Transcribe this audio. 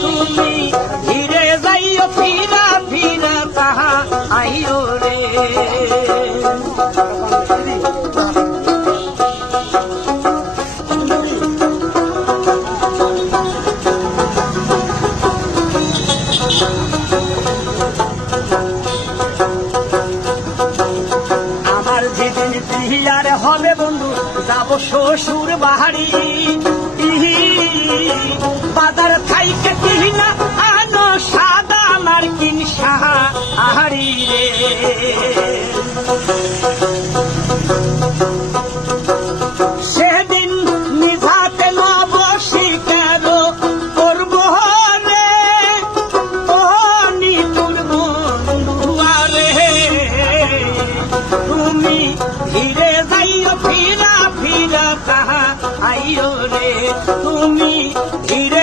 তুমি ধীরে যাইও ফিরা ফিরা তাহা আইও রে। আমার যেদিন বিয়ার হবে বন্ধু যাব শ্বশুর বাড়ি, বাজার থাইকে কিনা আনো সাদা মার্কিন শাড়ি রে। সেদিন নিভাতে নবশিকার করব রে, ও নিতুর বন্ধুয়া রে। তুমি ধীরে যাইও ফিরা ফিরা তাহা আইও রে, তুমি ধীরে